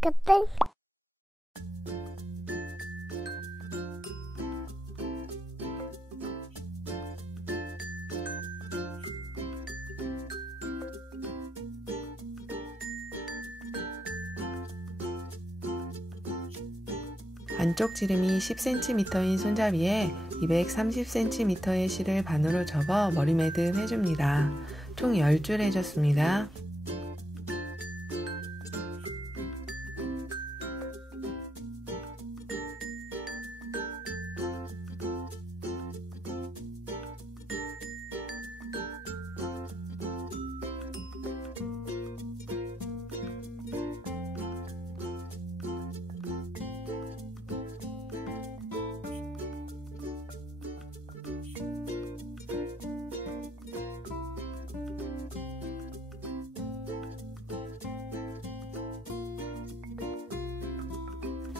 끝땡. 안쪽 지름이 10cm인 손잡이에 230cm의 실을 반으로 접어 머리 매듭 해줍니다. 총 10줄 해줬습니다.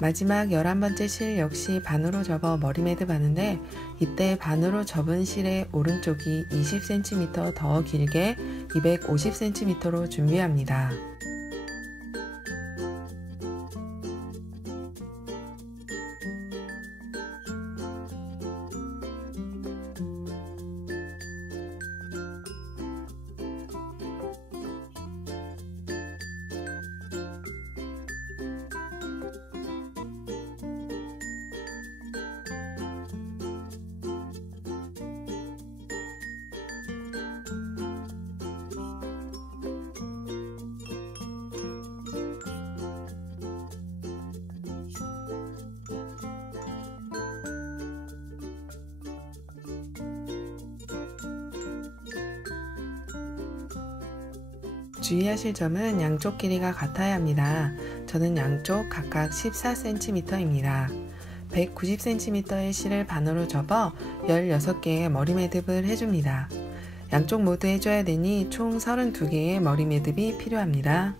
마지막 11번째 실 역시 반으로 접어 머리 매듭 하는데, 이때 반으로 접은 실의 오른쪽이 20cm 더 길게 250cm로 준비합니다. 주의하실 점은 양쪽 길이가 같아야 합니다. 저는 양쪽 각각 14cm입니다. 190cm의 실을 반으로 접어 16개의 머리 매듭을 해줍니다. 양쪽 모두 해줘야 되니 총 32개의 머리 매듭이 필요합니다.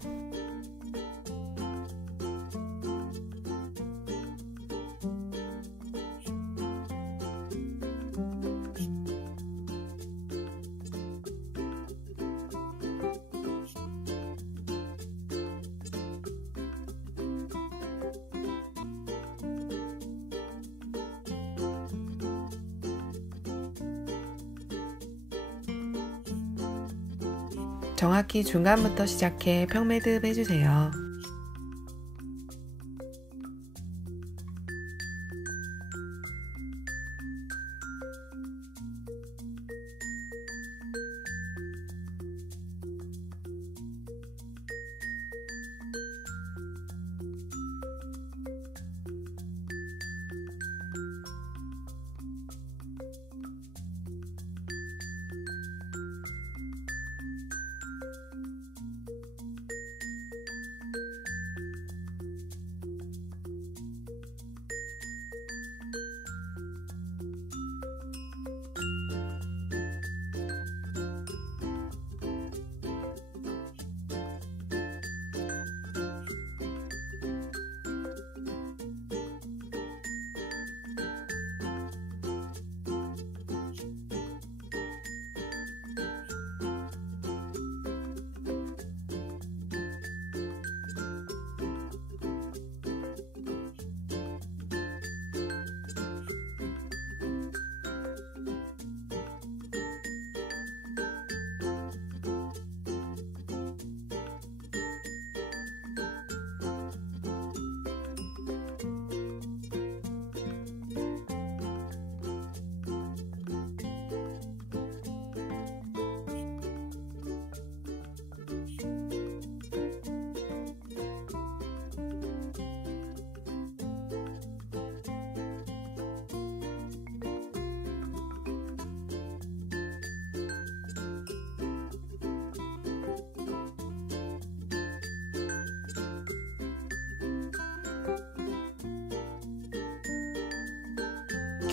정확히 중간부터 시작해 평매듭 해주세요.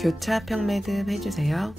교차 평매듭 해주세요.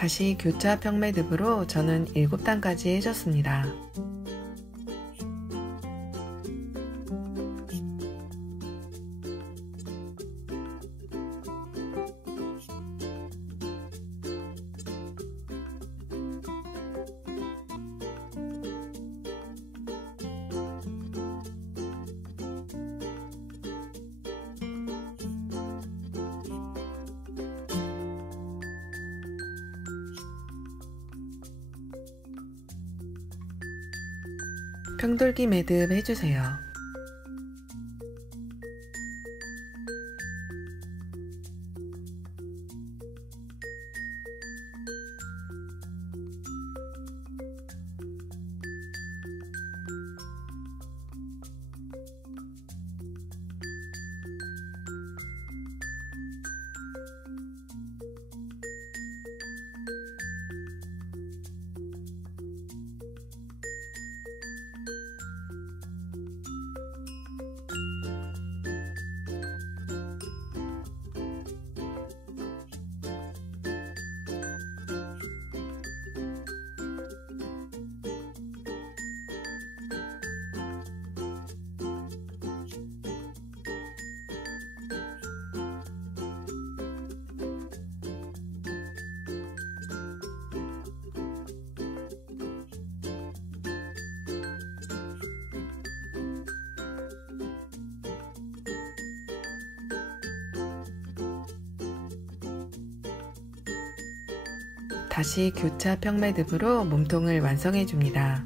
다시 교차 평 매듭으로 저는 7단까지 해줬습니다. 평돌기 매듭 해주세요. 다시 교차 평 매듭으로 몸통을 완성해 줍니다.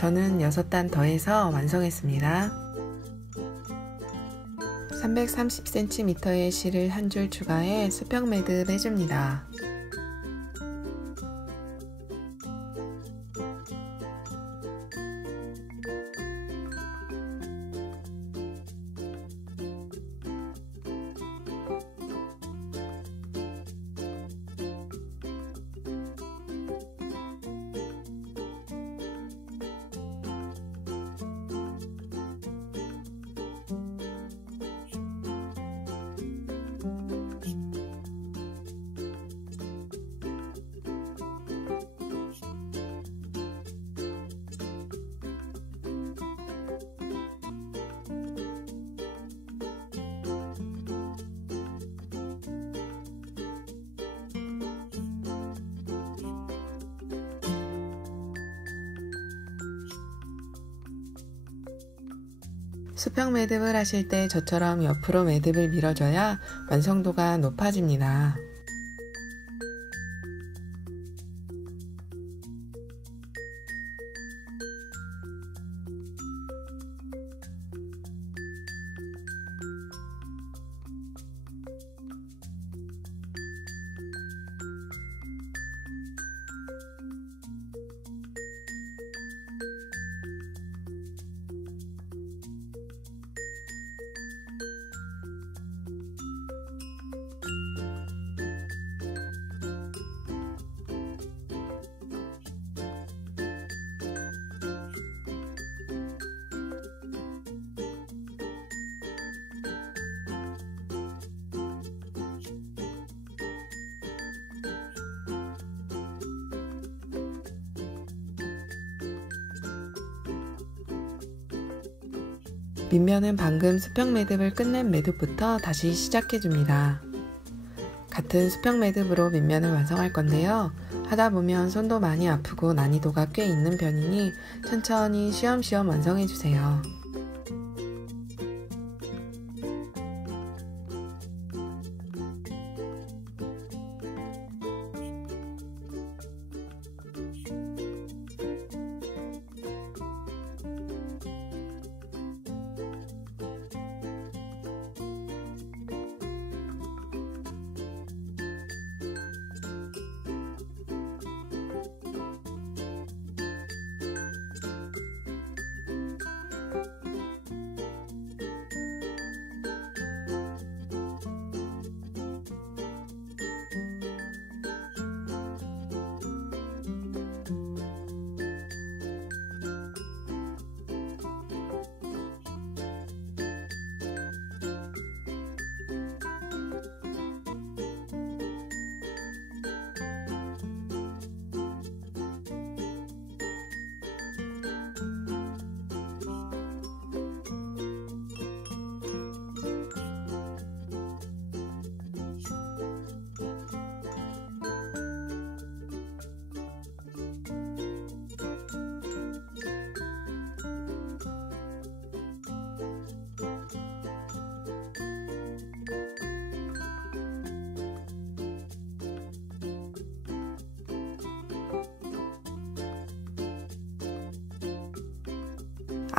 저는 6단 더해서 완성했습니다. 330cm의 실을 한 줄 추가해 수평 매듭 해줍니다. 수평 매듭을 하실 때 저처럼 옆으로 매듭을 밀어줘야 완성도가 높아집니다. 밑면은 방금 수평 매듭을 끝낸 매듭부터 다시 시작해줍니다. 같은 수평 매듭으로 밑면을 완성할 건데요. 하다 보면 손도 많이 아프고 난이도가 꽤 있는 편이니 천천히 쉬엄쉬엄 완성해주세요.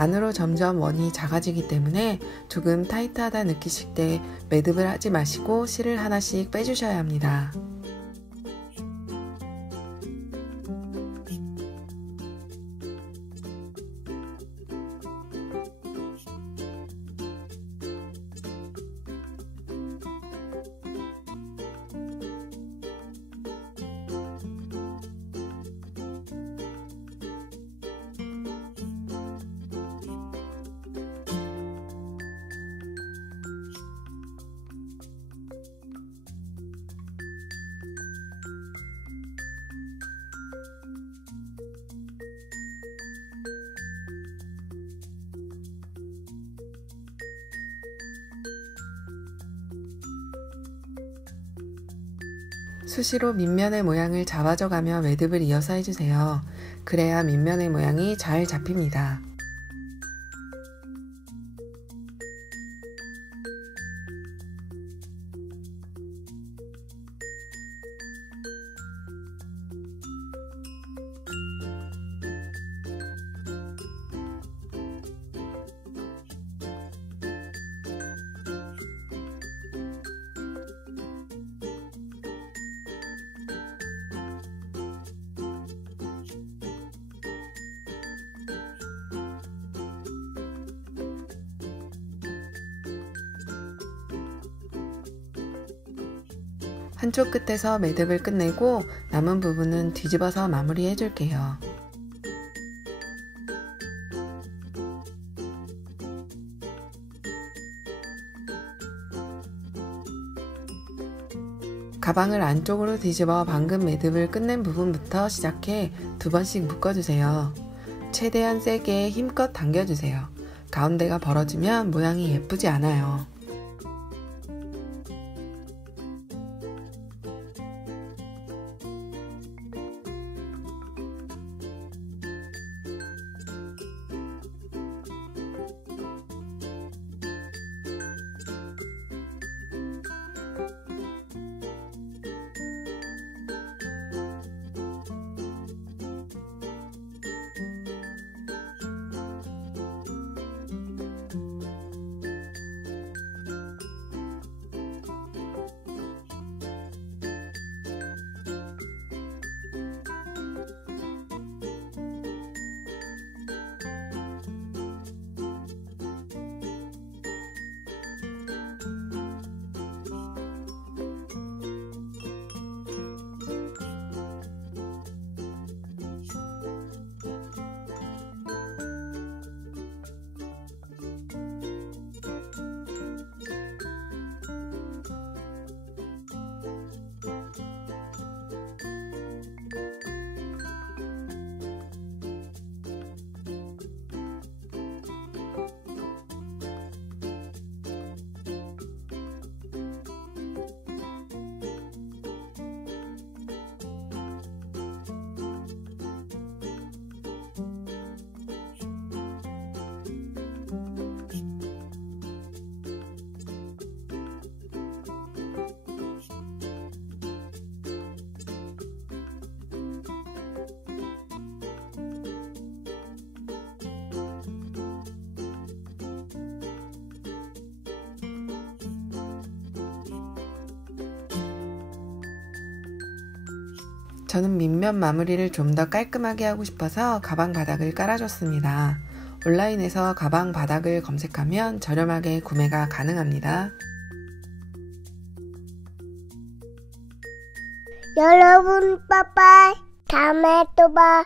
안으로 점점 원이 작아지기 때문에 조금 타이트하다 느끼실 때 매듭을 하지 마시고 실을 하나씩 빼주셔야 합니다. 수시로 밑면의 모양을 잡아줘가며 매듭을 이어서 해주세요. 그래야 밑면의 모양이 잘 잡힙니다. 한쪽 끝에서 매듭을 끝내고 남은 부분은 뒤집어서 마무리해 줄게요. 가방을 안쪽으로 뒤집어 방금 매듭을 끝낸 부분부터 시작해 2번씩 묶어주세요. 최대한 세게 힘껏 당겨주세요. 가운데가 벌어지면 모양이 예쁘지 않아요. 저는 밑면 마무리를 좀 더 깔끔하게 하고 싶어서 가방 바닥을 깔아줬습니다. 온라인에서 가방 바닥을 검색하면 저렴하게 구매가 가능합니다. 여러분 빠빠이. 다음에 또 봐.